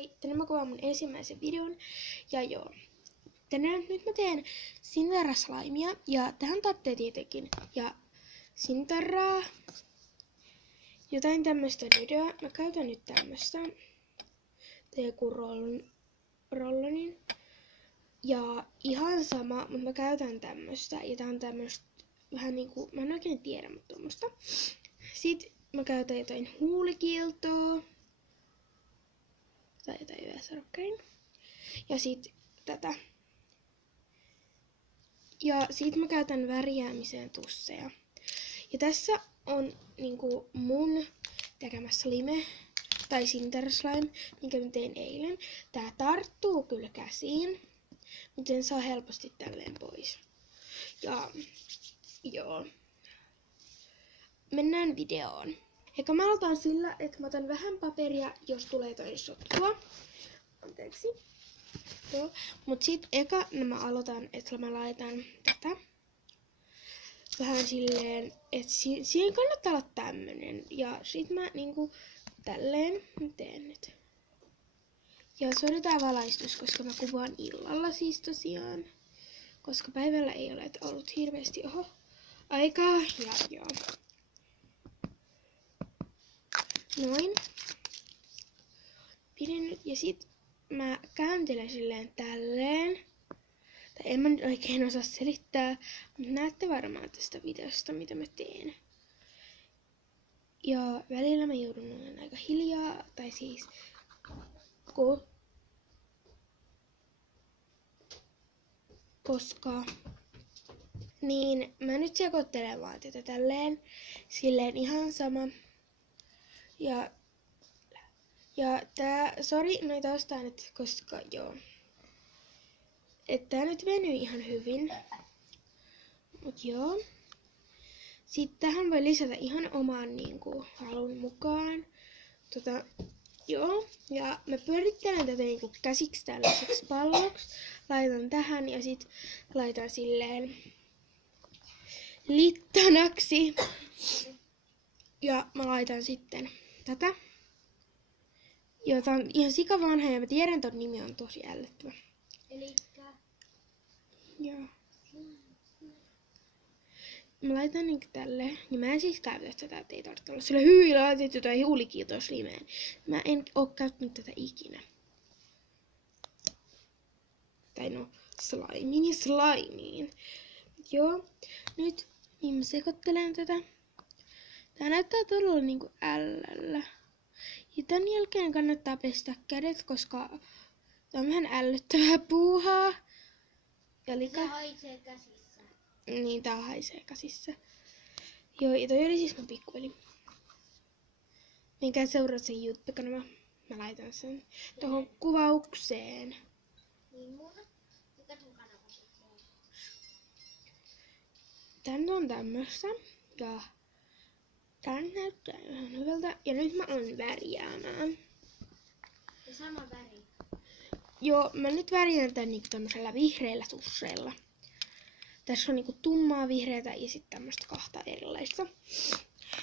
Hei, tänään mä kuvaan mun ensimmäisen videon. Ja joo, tänään nyt mä teen Cinderra-slaimia. Ja tähän tarvitsee tietenkin ja Cinderraa. Jotain tämmöstä dödöä. Mä käytän nyt tämmöstä. Joku rollonin. Ja ihan sama, mutta mä käytän tämmöstä. Ja tää on tämmöstä vähän niinku, mä en oikein tiedä, mutta tommosta. Sitten mä käytän jotain huulikiiltoa. Tai jotain yösarokkein. Ja sit tätä. Ja sit mä käytän värjäämiseen tusseja. Ja tässä on niinku mun tekemä slime, tai Cinderra slime, minkä mä tein eilen. Tää tarttuu kyllä käsiin, mutta sen saa helposti tälleen pois. Ja joo. Mennään videoon. Eikä mä aloitan sillä, että mä otan vähän paperia, jos tulee jotain sotkua. Anteeksi. Joo. Mut sit eka mä aloitan, että mä laitan tätä. Vähän silleen, että siinä kannattaa olla tämmönen. Ja sit mä niinku tälleen teen nyt. Ja soitetaan valaistus, koska mä kuvaan illalla siis tosiaan. Koska päivällä ei ole ollut hirveästi aikaa. Ja joo. Noin. Pidin nyt ja sit mä kääntelen silleen tälleen. Tai en mä nyt oikein osaa selittää, mutta näette varmaan tästä videosta, mitä mä teen. Ja välillä mä joudun olemaan aika hiljaa, tai siis koska niin mä nyt sekoittelen vaan tätä tälleen, silleen ihan sama. Ja tää, sori, mä taustaan nyt, koska joo. Että tää nyt venyy ihan hyvin. Mut joo. Sitten tähän voi lisätä ihan omaan niinku halun mukaan. Joo. Ja mä pyörittelen tätä niinku käsiksi tällaiseksi palloksi. Laitan tähän ja sit laitan silleen littanaksi. Ja mä laitan sitten tätä. Jota on ihan sikavanha ja mä tiedän, että ton nimi on tosi ällöttävä. Elikkä? Joo. Mä laitan niinku tälleen. Ja mä en siis käytä tätä, että ei tarvitse olla sillä hyvin laitettu jotain huulikiiltoislimeen. Mä en oo käyttänyt tätä ikinä. Tai no, slimiin. Joo. Nyt niin mä sekoittelen tätä. Tää näyttää todella niinku ällöllä. Ja tän jälkeen kannattaa pestä kädet, koska tää on vähän ällöttävää puuhaa. Ja Se haisee käsissä. Niin, tää haisee käsissä. Joo, ja toi oli siis mun pikkuveli. Minkä seuraa sen YouTube-kanava. Mä laitan sen tohon kuvaukseen. Niin mun? Mikä sun kanava sitten on? Tän on tämmöstä. Ja tän näyttää ihan hyvältä. Ja nyt mä alan värjäämään. Ja sama väri. Joo, mä nyt värjään tän niinku tämmöisellä vihreällä tusseilla. Tässä on niinku tummaa vihreätä ja sitten tämmöistä kahta erilaista.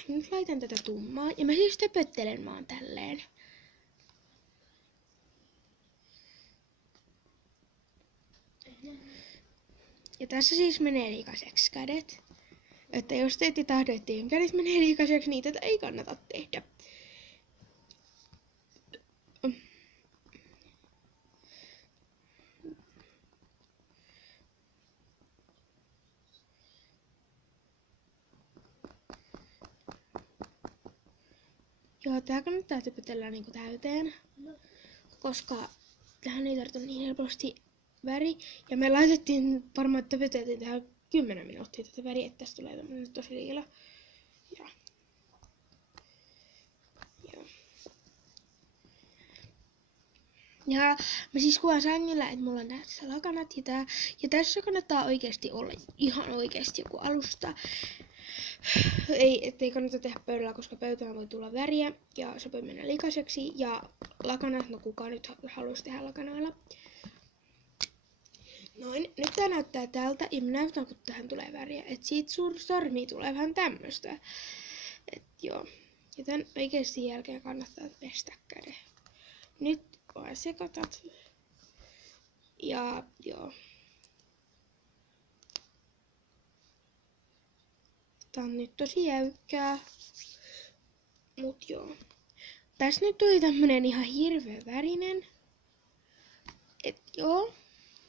Nyt laitan tätä tummaa ja mä siis töpöttelen vaan tälleen. Ja tässä siis menee likaiseksi kädet. Että jos te ette tahdo, että teidän kädet menee likaiseksi, niin tätä ei kannata tehdä. Joo, tää kannattaa töpötellä niinku täyteen, koska tähän ei tarvitse niin helposti väri. Ja me laitettiin varmaan, että töpöteltiin tähän 10 minuuttia tätä väriä, että tästä tulee tämmönen tosi liila. Ja mä siis kuvaan sängillä, että mulla on tässä lakanat ja tässä kannattaa oikeasti olla ihan oikeasti joku alusta. Ettei kannata tehdä pöydällä, koska pöytään voi tulla väriä ja se voi mennä likaiseksi. Ja lakanat, no kuka nyt haluaisi tehdä lakanoilla. Noin, nyt tää näyttää tältä ja mä näytän, kun tähän tulee väriä. Et siitä sormi tulee vähän tämmöstä. Et joo. Ja tän oikeesti jälkeen kannattaa pestä käden. Nyt vaan sekoitat. Ja joo. Tää on nyt tosi jäykkää. Mut joo. Tässä nyt tuli tämmönen ihan hirveä värinen. Et joo.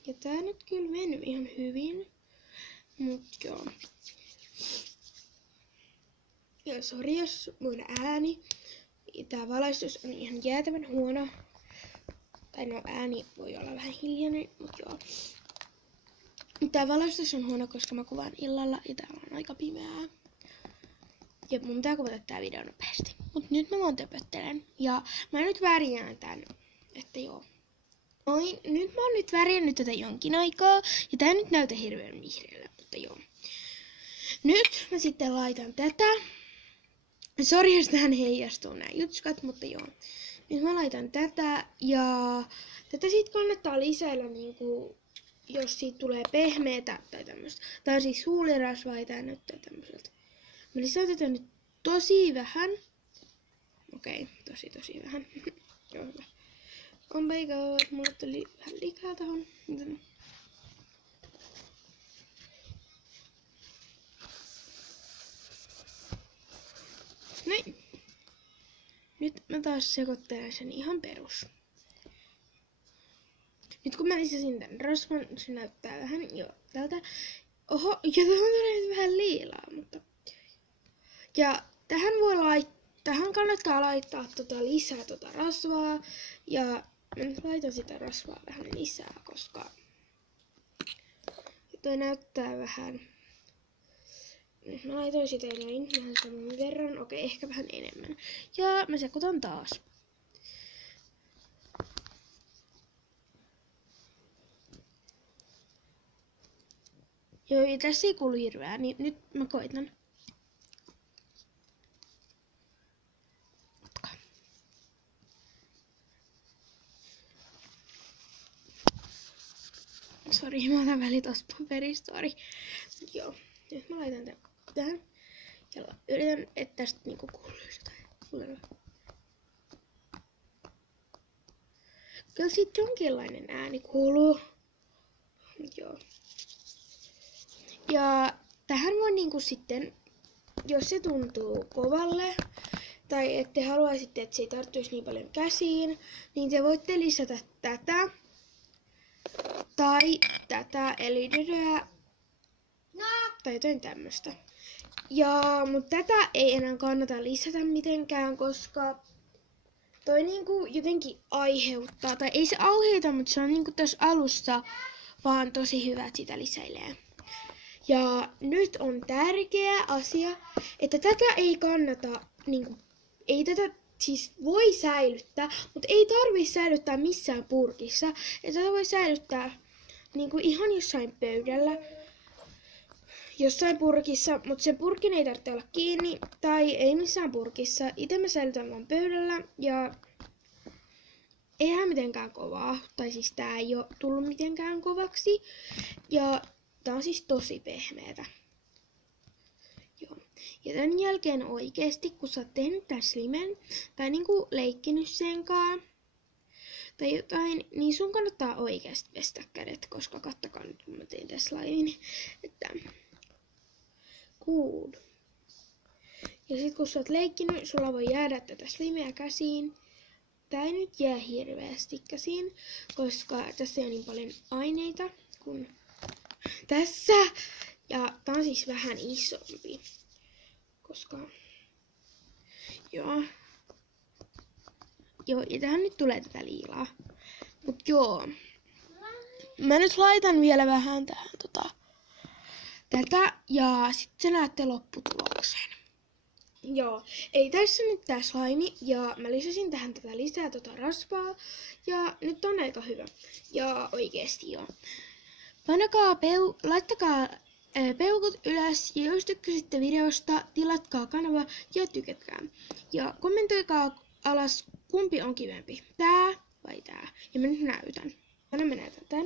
Ja tää nyt kyllä mennyt ihan hyvin. Mut joo. Ja sori jos mun ääni. Tää valaistus on ihan jäätävän huono. Tai no ääni voi olla vähän hiljainen, mut joo. Tää valaistus on huono, koska mä kuvaan illalla ja täällä on aika pimeää. Ja mun pitää kuvata tää video nopeasti. Mut nyt mä vaan töpöttelen. Ja mä nyt värjään tän. Että joo. Noin, nyt mä oon nyt värjännyt tätä jonkin aikaa. Ja tää nyt näyttää hirveän vihreällä, mutta joo. Nyt mä sitten laitan tätä. Sori jos tähän heijastuu nää jutskat, mutta joo. Nyt mä laitan tätä ja tätä sit kannattaa lisäillä niinku, jos siitä tulee pehmeetä tai tämmöstä. Tää on siis huulirasvaa ja tää näyttää tämmöseltä. Mä lisään tätä nyt tosi vähän. Okei, tosi vähän. Joo, hyvä. Oh my god, mulle tuli vähän liikaa tohon. Näin. Nyt mä taas sekoittelen sen ihan perus. Nyt kun mä lisäsin tän rasvan, se näyttää vähän jo tältä. Oho, ja tähän tulee nyt vähän liilaa, mutta... Ja tähän kannattaa laittaa lisää rasvaa. Ja mä nyt laitan sitä rasvaa vähän lisää, koska... Toi näyttää vähän... Nyt mä laitoin sitä näin vähän saman verran. Okei, ehkä vähän enemmän. Ja mä sekoitan taas. Joo, ja tässä ei kuulu hirveää, niin nyt mä koitan. Sori, mä otan väliin tosta paperista, sori. Joo, nyt mä laitan tän tähän. Ja yritän, että tästä niinku kuuluisi jotain. Kyllä siitä jonkinlainen ääni kuuluu. Joo. Ja tähän voi niinku sitten, jos se tuntuu kovalle, tai ette haluaisitte, että se ei tarttuisi niin paljon käsiin, niin te voitte lisätä tätä. Tai tätä, eli dödöä. Tai jotain tämmöstä. Mutta tätä ei enää kannata lisätä mitenkään, koska toi niinku jotenkin aiheuttaa, tai ei se aiheuta, mutta se on niinku tässä alussa vaan tosi hyvä, että sitä lisäilee. Ja nyt on tärkeä asia, että tätä ei kannata, niinku, ei tätä siis voi säilyttää, mutta ei tarvitse säilyttää missään purkissa. Että tätä voi säilyttää niinku ihan jossain pöydällä, jossain purkissa, mutta sen purkin ei tarvitse olla kiinni tai ei missään purkissa. Itse mä säilytän vaan pöydällä ja eihän mitenkään kovaa, tai siis tää ei oo tullut mitenkään kovaksi. Ja tää on siis tosi pehmeätä. Joo. Ja tämän jälkeen oikeesti, kun sä oot tehnyt tän slimen tai niinku leikkinyt senkaan tai jotain, niin sun kannattaa oikeesti pestä kädet, koska kattokaa nyt kun mä tein tän slimin, että cool. Ja sit kun sä oot leikkinyt, sulla voi jäädä tätä slimeä käsiin. Tää ei nyt jää hirveästi käsiin, koska tässä ei ole niin paljon aineita kuin tässä. Ja tää on siis vähän isompi. Koska... Joo. Joo, ja tähän nyt tulee tätä liilaa. Mut joo. Mä nyt laitan vielä vähän tähän tätä ja sitten näette lopputuloksen. Joo, ei tässä nyt tää slime ja mä lisäsin tähän tätä lisää rasvaa ja nyt on aika hyvä. Ja oikeesti joo. Laittakaa peukut ylös ja jos tykkäsitte videosta, tilatkaa kanava ja tykätkää. Ja kommentoikaa alas kumpi on kivempi, tää vai tää. Ja mä nyt näytän. Mä näytän tän.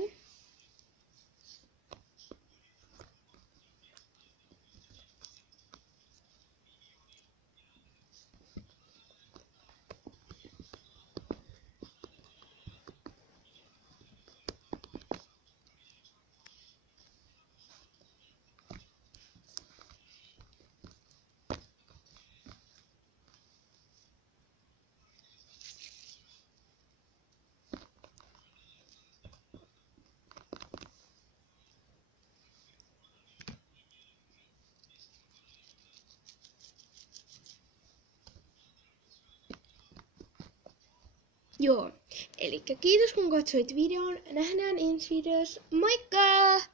Joo. Elikkä kiitos kun katsoit videon. Nähdään ensi videossa. Moikka!